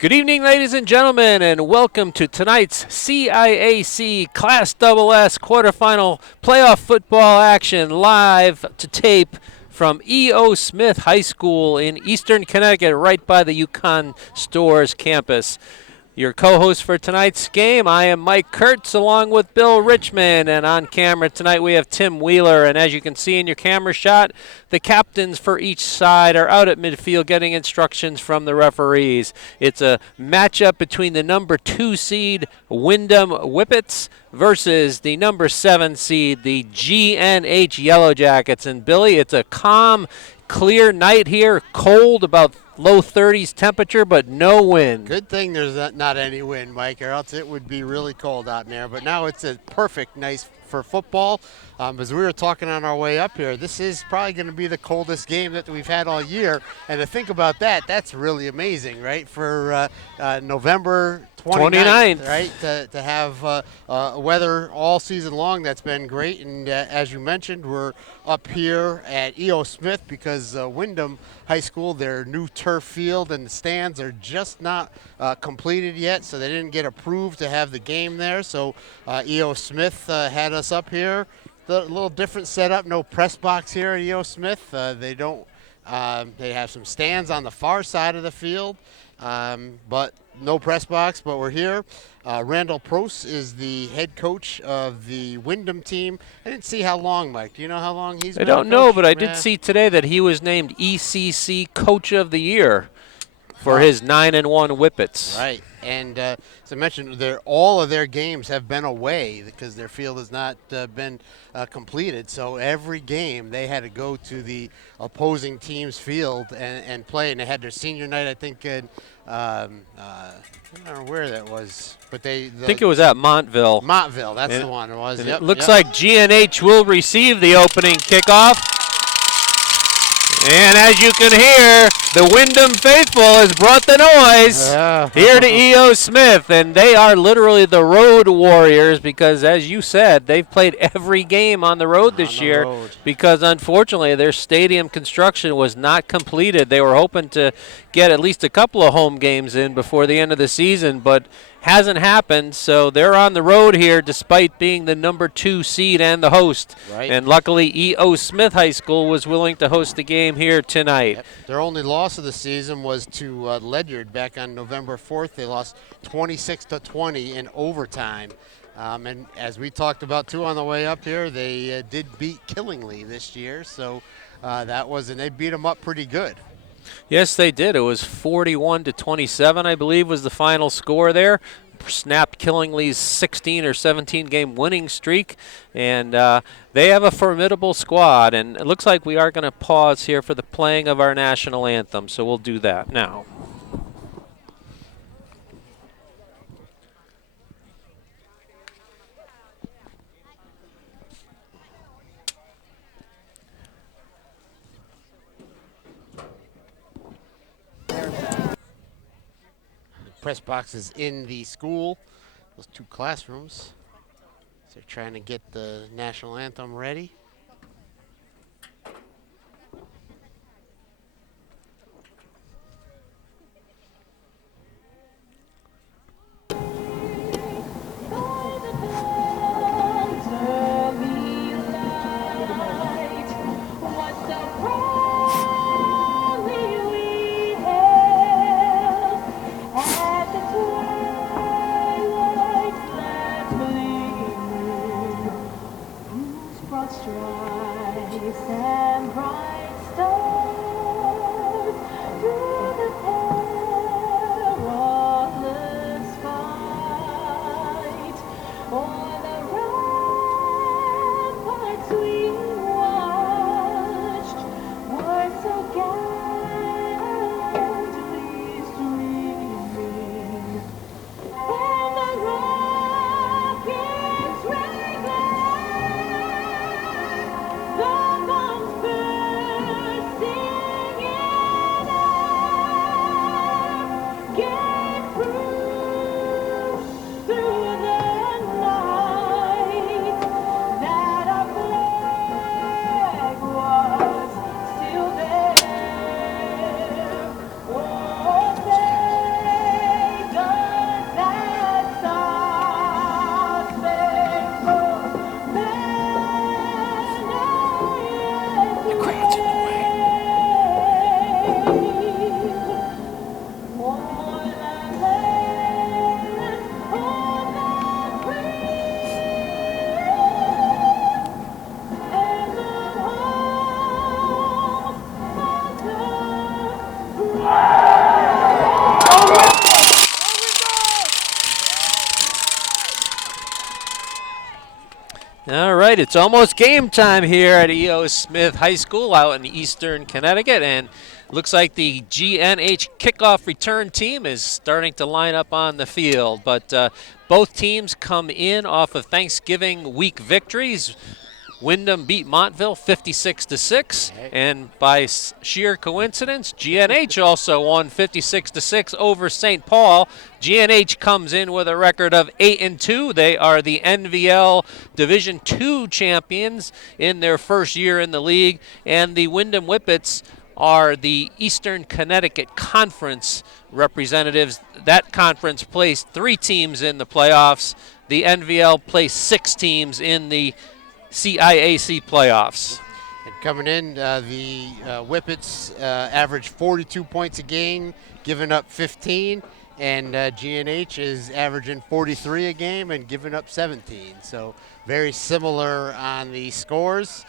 Good evening, ladies and gentlemen, and welcome to tonight's CIAC Class SS quarterfinal playoff football action live to tape from E.O. Smith High School in Eastern Connecticut, right by the Yukon Stores campus. Your co-host for tonight's game, I am Mike Kurtz along with Bill Richmond, and on camera tonight we have Tim Wheeler, and as you can see in your camera shot, the captains for each side are out at midfield getting instructions from the referees. It's a matchup between the number 2 seed Windham Whippets versus the number 7 seed, the GNH Yellow Jackets. And Billy, it's a calm, clear night here, cold, about low 30s temperature, but no wind. Good thing there's not any wind, Mike, or else it would be really cold out there. But now it's a perfect night for football. As we were talking on our way up here, this is probably going to be the coldest game that we've had all year. And to think about that, that's really amazing, right? For November 29th, right? To have weather all season long, that's been great. And as you mentioned, we're up here at E.O. Smith because Windham High School, their new turf field and the stands are just not completed yet, so they didn't get approved to have the game there. So E.O. Smith had us up here. A little different setup, no press box here at E.O. Smith. They have some stands on the far side of the field, but no press box, but we're here. Randall Prost is the head coach of the Windham team. I didn't see how long, Mike. Do you know how long he's been? I don't know, but I did see today that he was named ECC Coach of the Year for his 9-1 Whippets. Right, and as I mentioned, all of their games have been away because their field has not been completed. So every game they had to go to the opposing team's field and play. And they had their senior night, I think, in I don't know where that was, but I think it was at Montville. Montville, that's the one it was. Yep, it looks like GNH will receive the opening kickoff. And as you can hear, the Windham faithful has brought the noise here to E.O. Smith, and they are literally the road warriors because, as you said, they've played every game on the road this year because, unfortunately, their stadium construction was not completed. They were hoping to get at least a couple of home games in before the end of the season, but hasn't happened, so they're on the road here despite being the number 2 seed and the host. Right. And luckily, E.O. Smith High School was willing to host the game here tonight. Yep. Their only loss of the season was to Ledyard back on November 4th. They lost 26-20 in overtime. And as we talked about, too, on the way up here, they did beat Killingly this year, so and they beat them up pretty good. Yes, they did. It was 41-27, I believe, was the final score there. Snapped Killingly's 16 or 17 game winning streak, and they have a formidable squad. And it looks like we are going to pause here for the playing of our national anthem, so we'll do that now. Press boxes in the school, those 2 classrooms. So they're trying to get the national anthem ready. All right, it's almost game time here at E.O. Smith High School out in eastern Connecticut, and looks like the GNH kickoff return team is starting to line up on the field. But both teams come in off of Thanksgiving week victories. Windham beat Montville 56-6, and by sheer coincidence, GNH also won 56-6 over St. Paul. GNH comes in with a record of 8-2. They are the NVL Division II champions in their first year in the league, and the Windham Whippets are the Eastern Connecticut Conference representatives. That conference placed 3 teams in the playoffs. The NVL placed 6 teams in the CIAC playoffs. And coming in, the Whippets average 42 points a game, giving up 15, and GNH is averaging 43 a game and giving up 17. So very similar on the scores.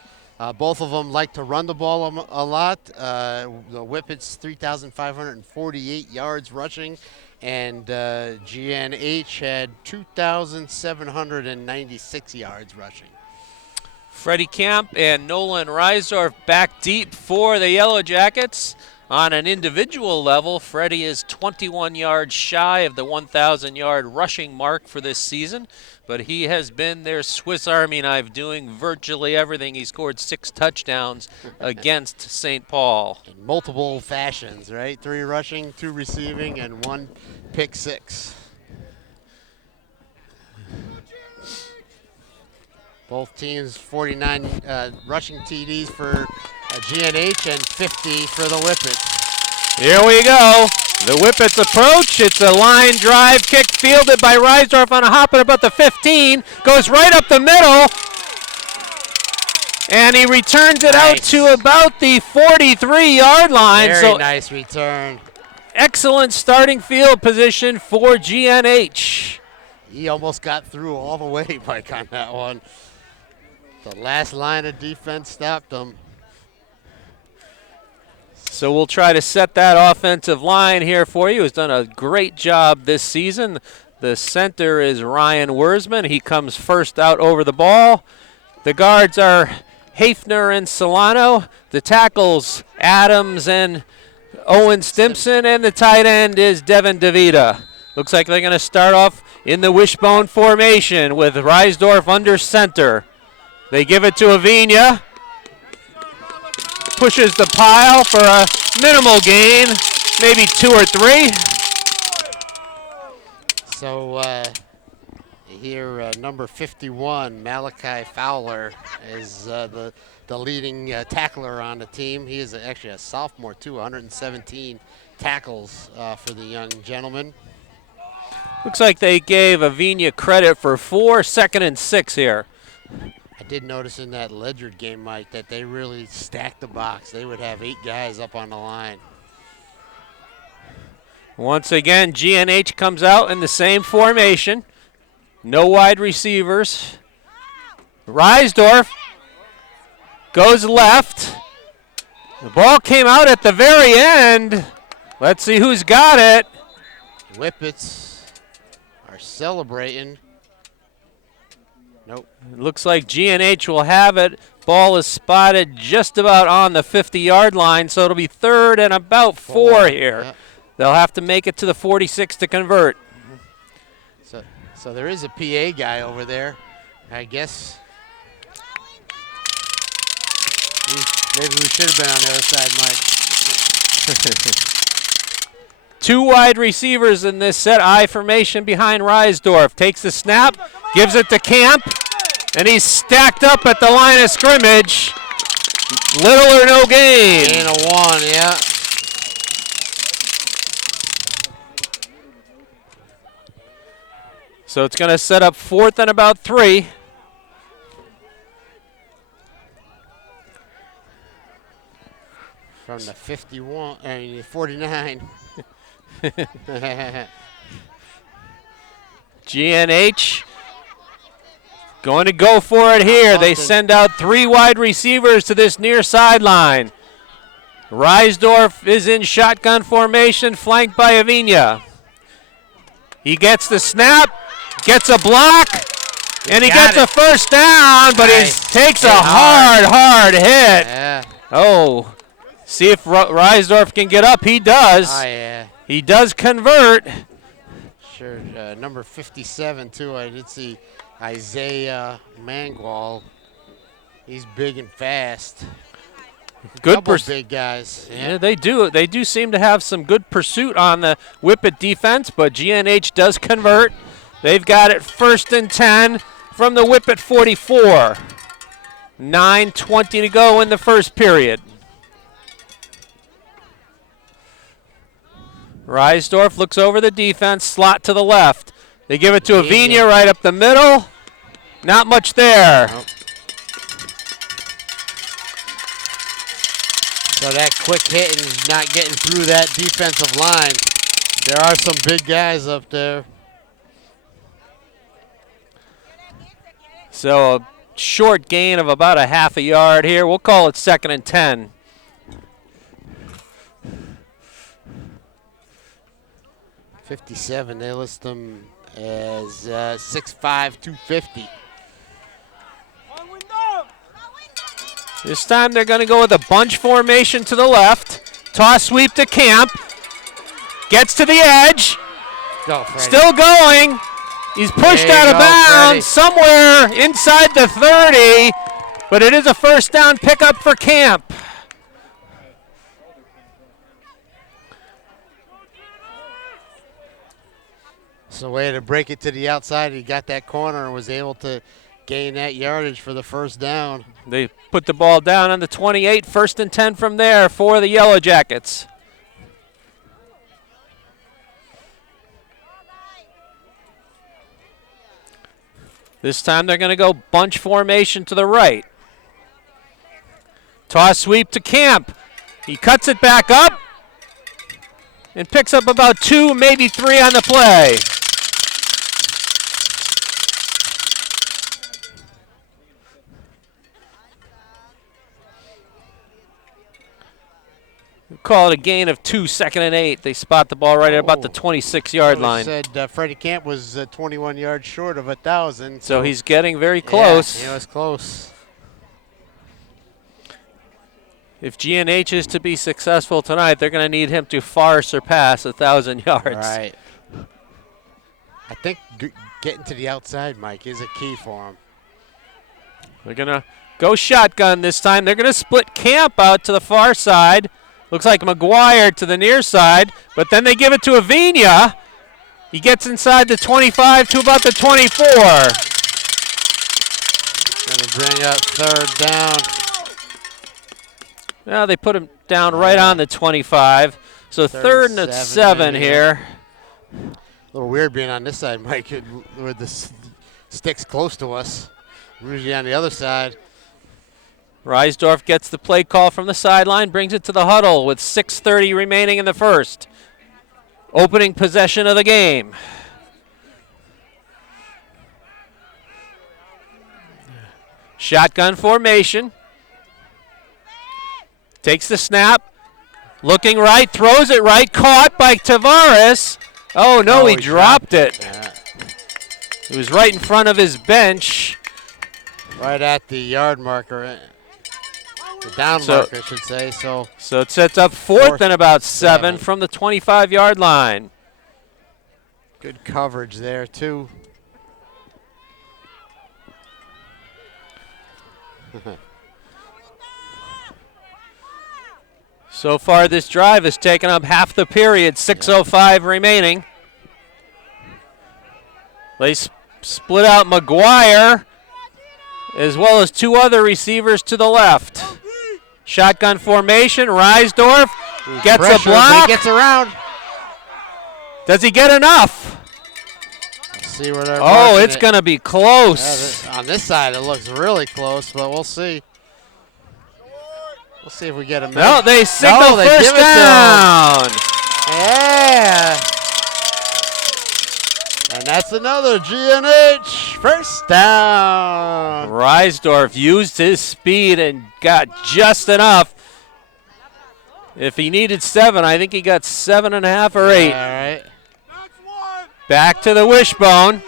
Both of them like to run the ball a lot. The Whippets 3,548 yards rushing, and GNH had 2,796 yards rushing. Freddie Camp and Nolan Reisdorf back deep for the Yellow Jackets. On an individual level, Freddie is 21 yards shy of the 1,000-yard rushing mark for this season, but he has been their Swiss Army knife, doing virtually everything. He scored 6 touchdowns against St. Paul. In multiple fashions, right? 3 rushing, 2 receiving, and 1 pick 6. Both teams 49 rushing TDs for GNH and 50 for the Whippets. Here we go. The Whippets approach. It's a line drive kick fielded by Reisdorf on a hop at about the 15. Goes right up the middle. And he returns it out to about the 43-yard line. Very nice return. Excellent starting field position for GNH. He almost got through all the way, Mike, on that one. The last line of defense stopped him. So we'll try to set that offensive line here for you. He's done a great job this season. The center is Ryan Wurzman. He comes first out over the ball. The guards are Hafner and Solano. The tackles, Adams and Owen Stimson. And the tight end is Devin DeVita. Looks like they're going to start off in the wishbone formation with Reisdorf under center. They give it to Avina. Pushes the pile for a minimal gain, maybe 2 or 3. So here, number 51, Malachi Fowler, is the leading tackler on the team. He is actually a sophomore, too, 117 tackles for the young gentleman. Looks like they gave Avina credit for 4, 2nd and 6 here. I did notice in that Ledyard game, Mike, that they really stacked the box. They would have 8 guys up on the line. Once again, GNH comes out in the same formation. No wide receivers. Reisdorf goes left. The ball came out at the very end. Let's see who's got it. Whippets are celebrating. Nope. It looks like GNH will have it. Ball is spotted just about on the 50-yard line, so it'll be 3rd and about 4 here. Yep. They'll have to make it to the 46 to convert. So there is a PA guy over there, I guess. Maybe we should have been on the other side, Mike. 2 wide receivers in this set I formation behind Reisdorf. Takes the snap, gives it to Camp, and he's stacked up at the line of scrimmage. Little or no gain. And a 1, yeah. So it's going to set up 4th and about 3. From the 49. GNH going to go for it here. They send out 3 wide receivers to this near sideline. Reisdorf is in shotgun formation, flanked by Avina. He gets the snap, gets a block, And he gets a first down, but he takes a hard hit. Yeah. Oh, see if Reisdorf can get up. He does. Oh, yeah. He does convert. Sure. Number 57, too. I did see Isaiah Mangwal. He's big and fast. Good big guys. Yeah, they do. They do seem to have some good pursuit on the Whippet defense, but GNH does convert. They've got it 1st and 10 from the Whippet 44. 9:20 to go in the first period. Reisdorf looks over the defense, slot to the left. They give it to Avenia right up the middle. Not much there. Nope. So that quick hit and not getting through that defensive line. There are some big guys up there. So a short gain of about a half a yard here. We'll call it 2nd and 10. .57, they list them as 6'5", 250. This time they're going to go with a bunch formation to the left. Toss sweep to Camp. Gets to the edge. Go, Freddie. Still going. He's pushed out of bounds somewhere inside the 30, but it is a first down pickup for Camp. It's a way to break it to the outside. He got that corner and was able to gain that yardage for the first down. They put the ball down on the 28, 1st and 10 from there for the Yellow Jackets. This time they're going to go bunch formation to the right. Toss sweep to Camp. He cuts it back up and picks up about 2, maybe 3 on the play. We'll call it a gain of 2, 2nd and 8. They spot the ball right at about the 26-yard line. Said Freddie Camp was 21 yards short of 1,000. So he's getting very close. Yeah, he was close. If GNH is to be successful tonight, they're going to need him to far surpass 1,000 yards. Right. I think getting to the outside, Mike, is a key for him. They're going to go shotgun this time. They're going to split Camp out to the far side. Looks like McGuire to the near side, but then they give it to Avenia. He gets inside the 25 to about the 24. Going to bring up 3rd down. Well, they put him down right on the 25. So 3rd and 7 here. A little weird being on this side, Mike, with the sticks close to us. Usually on the other side. Reisdorf gets the play call from the sideline, brings it to the huddle with 6:30 remaining in the first. Opening possession of the game. Shotgun formation. Takes the snap. Looking right, throws it right, caught by Tavares. Oh, no, he dropped it. Yeah. It was right in front of his bench. Right at the yard marker. The down marker, I should say. So it sets up 4th and about 7 from the 25-yard line. Good coverage there, too. So far, this drive has taken up half the period, 6:05 remaining. They split out McGuire as well as 2 other receivers to the left. Shotgun formation, Reisdorf gets a block. He gets around. Does he get enough? Let's see where they're it's going to be close. Yeah, on this side, it looks really close, but we'll see. We'll see if we get him. No, they signal first down. Yeah. And that's another GNH first down. Reisdorf used his speed and got just enough. If he needed 7, I think he got 7.5 or 8. All right. Back to the wishbone.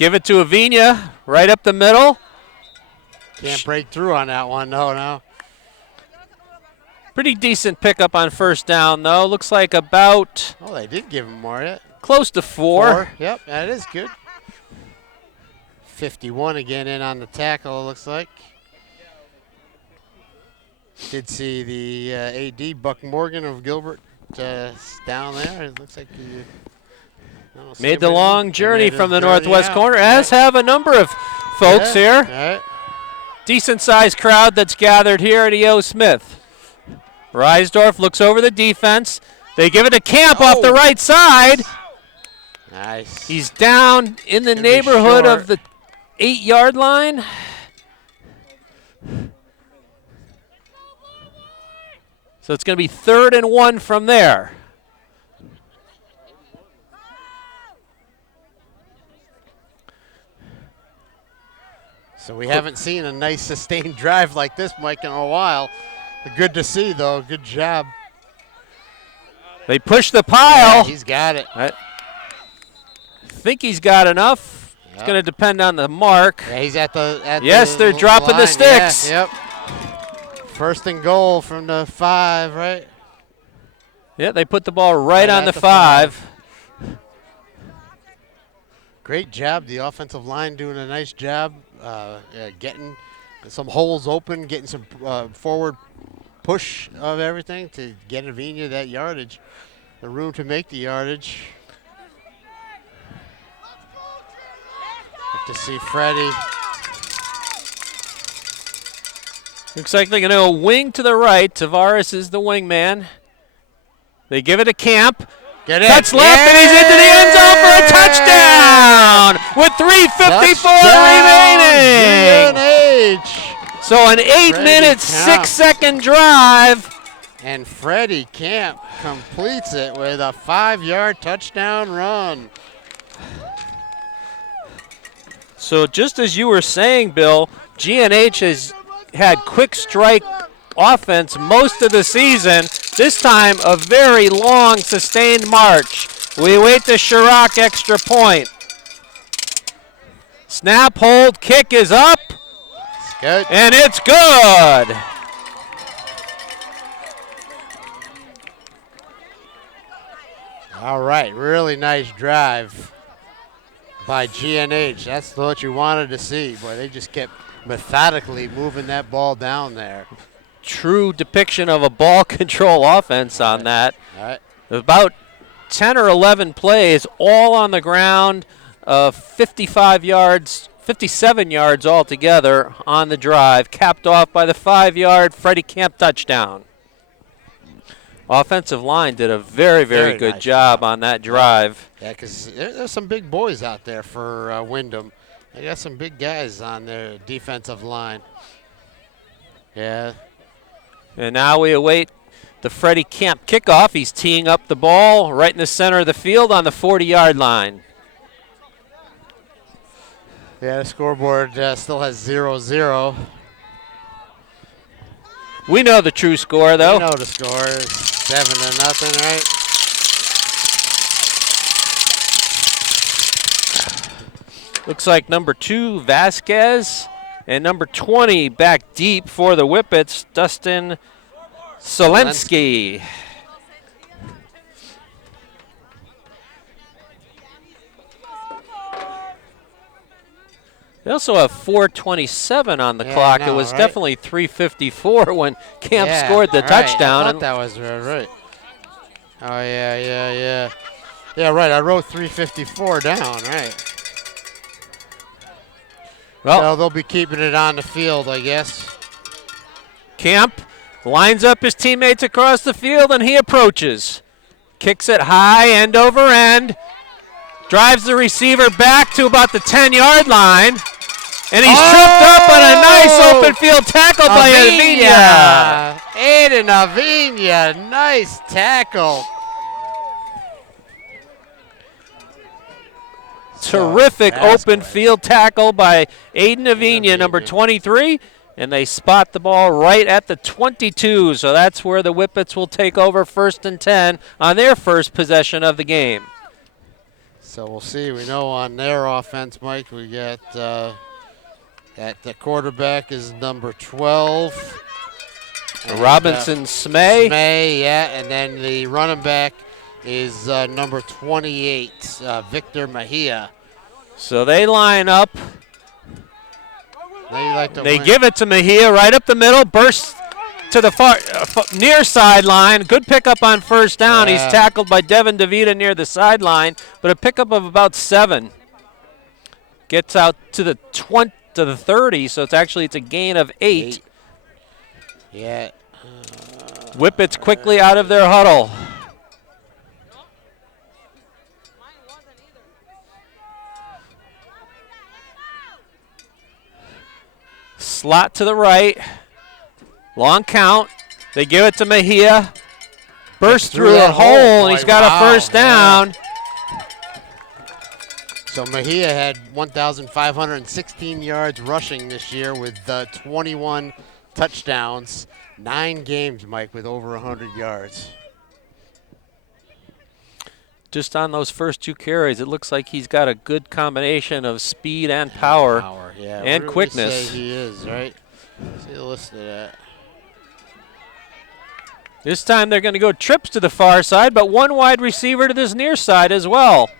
Give it to Avina, right up the middle. Can't break through on that one, no. Pretty decent pickup on first down, though. Looks like about Oh, they did give him more yet. close to 4. Yep, that is good. 51 again in on the tackle, it looks like. Did see the AD, Buck Morgan of Gilbert, down there. It looks like he made the long journey from the northwest out. corner, as have a number of folks here. Right. Decent-sized crowd that's gathered here at E.O. Smith. Reisdorf looks over the defense. They give it to Camp off the right side. Nice. He's down in the neighborhood of the 8-yard line. So it's going to be 3rd and 1 from there. So we haven't seen a nice sustained drive like this, Mike, in a while. Good to see, though. Good job. They push the pile. Yeah, he's got it. I think he's got enough. Yep. It's going to depend on the mark. Yeah, he's at the yes, they're dropping the sticks. Yeah, yep. 1st and goal from the 5, right? Yeah, they put the ball right on the 5. Great job. The offensive line doing a nice job getting some holes open, getting some forward push of everything to get Avina that yardage, the room to make the yardage. Good to see Freddie. Looks like they're going to go wing to the right. Tavares is the wingman. They give it to Camp. Cuts left, and he's into the end zone for a touchdown with 3:54 remaining. GNH. So an 8-minute, 6-second drive. And Freddie Camp completes it with a 5-yard touchdown run. So just as you were saying, Bill, GNH has had quick strike offense most of the season. This time, a very long, sustained march. We wait the Chirac extra point. Snap, hold, kick is up. It's good. And it's good. All right, really nice drive by GNH. That's what you wanted to see. Boy, they just kept methodically moving that ball down there. True depiction of a ball control offense on that. All right. About 10 or 11 plays, all on the ground, 55 yards, 57 yards altogether on the drive, capped off by the 5-yard Freddie Camp touchdown. Offensive line did a very, very good nice job on that drive. Yeah, because there's some big boys out there for Windham. They got some big guys on their defensive line. Yeah. And now we await the Freddie Camp kickoff. He's teeing up the ball right in the center of the field on the 40-yard line. Yeah, the scoreboard still has 0-0. We know the true score, though. We know the score is 7-0, right? Looks like number 2, Vasquez, and number 20 back deep for the Whippets, Dustin Solensky. They also have 4:27 on the clock. It was definitely 3:54 when Camp scored the touchdown. I thought that was right. Oh, yeah. Yeah, right. I wrote 3:54 down, right. Well, they'll be keeping it on the field, I guess. Camp lines up his teammates across the field, and he approaches. Kicks it high, end over end. Drives the receiver back to about the 10-yard line. And he's tripped up on a nice open field tackle by Avina. Aiden Avina, nice tackle. Terrific open field tackle by Aiden Avina, number 23. And they spot the ball right at the 22. So that's where the Whippets will take over 1st and 10 on their first possession of the game. So we'll see. We know on their offense, Mike, we got at the quarterback is number 12. Robinson Smay. Smay, yeah, and then the running back is number 28, Victor Mejia. So they line up. They give it to Mejia right up the middle, bursts to the far near sideline. Good pickup on first down. Yeah. He's tackled by Devin DeVita near the sideline, but a pickup of about 7. Gets out to the 30, so it's a gain of 8. Yeah. Whippets quickly out of their huddle. Slot to the right. Long count. They give it to Mejia. Burst through a hole, and he's got a first down. Yeah. So Mejia had 1,516 yards rushing this year with 21 touchdowns. 9 games, Mike, with over 100 yards. Just on those first 2 carries, it looks like he's got a good combination of speed and power, yeah. and quickness. Say he is, right? See the list of that. This time they're going to go trips to the far side, but one wide receiver to this near side as well.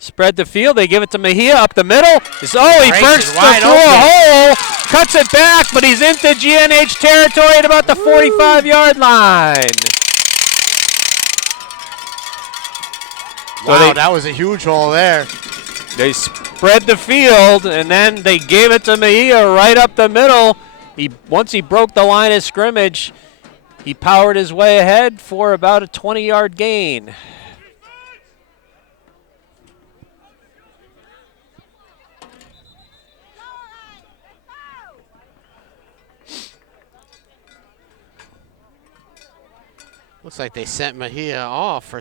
Spread the field. They give it to Mejia up the middle. He bursts through a hole, cuts it back, but he's into GNH territory at about the 45-yard line. Wow, that was a huge hole there. They spread the field, and then they gave it to Mejia right up the middle. Once he broke the line of scrimmage, he powered his way ahead for about a 20-yard gain. Looks like they sent Mejia off for.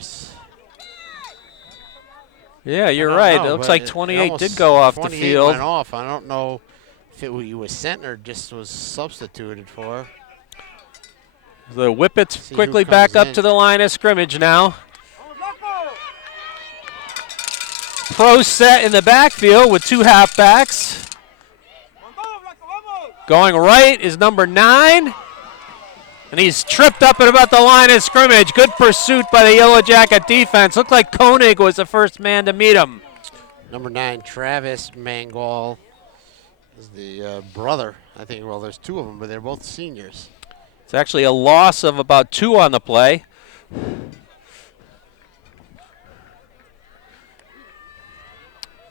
Yeah, you're right. It looks like 28 did go off the field. Went off. I don't know if he was sent or just was substituted for. The Whippets quickly back up to the line of scrimmage now. Pro set in the backfield with 2 halfbacks. Going right is number 9. And he's tripped up at about the line of scrimmage. Good pursuit by the Yellow Jacket defense. Looked like Koenig was the first man to meet him. Number 9, Travis Mangal, is the brother. I think, well, there's 2 of them, but they're both seniors. It's actually a loss of about 2 on the play.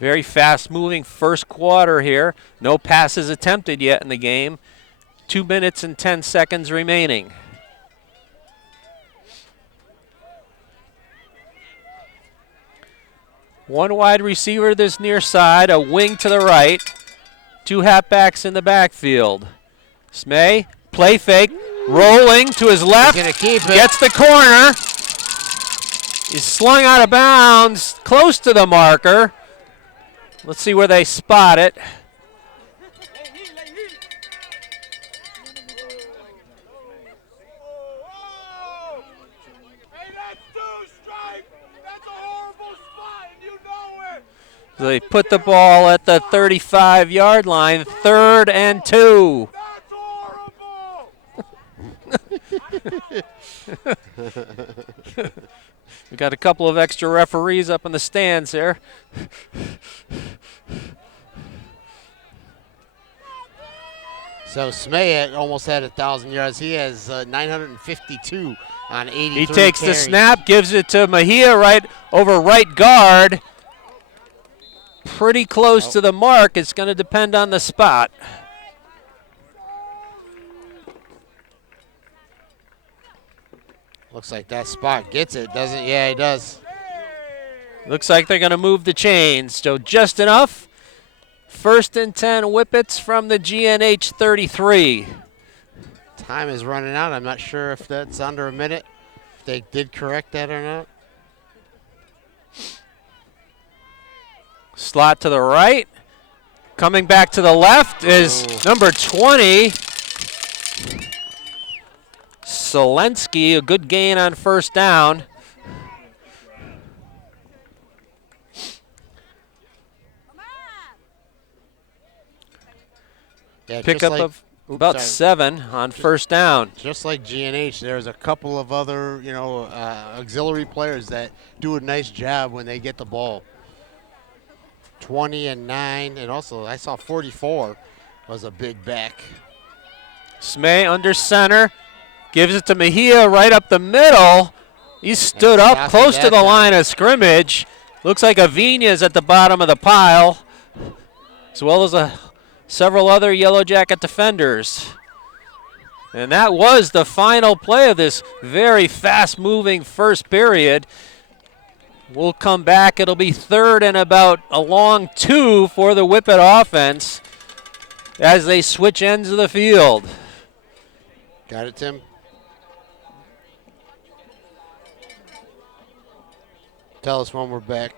Very fast-moving first quarter here. No passes attempted yet in the game. 2 minutes and 10 seconds remaining. One wide receiver this near side, a wing to the right. 2 halfbacks in the backfield. Smay, play fake, rolling to his left. He's gonna keep it. Gets the corner. He's slung out of bounds, close to the marker. Let's see where they spot it. So they put the ball at the 35-yard line, 3rd and 2. We got a couple of extra referees up in the stands here. So Smay almost had 1,000 yards. He has 952 on 83 He takes carries. the snap, gives it to Mejia right over right guard. Pretty close to the mark. It's going to depend on the spot. Looks like that spot gets it, doesn't it? Yeah, he does. Looks like they're going to move the chains. So just enough. 1st and 10 Whippets from the GNH 33. Time is running out. I'm not sure if that's under a minute. If they did correct that or not. Slot to the right. Coming back to the left is number 20. Selensky, a good gain on first down. Yeah, Pickup of about 7 on first down. Just like GNH, there's a couple of other, auxiliary players that do a nice job when they get the ball. 20 and 9, and also I saw 44 was a big back. Smay under center, gives it to Mejia right up the middle. He stood up close to the line of scrimmage. Looks like Avina's at the bottom of the pile, as well as several other Yellow Jacket defenders. And that was the final play of this very fast-moving first period. We'll come back. It'll be 3rd and about a long 2 for the Whippet offense as they switch ends of the field. Got it, Tim? Tell us when we're back.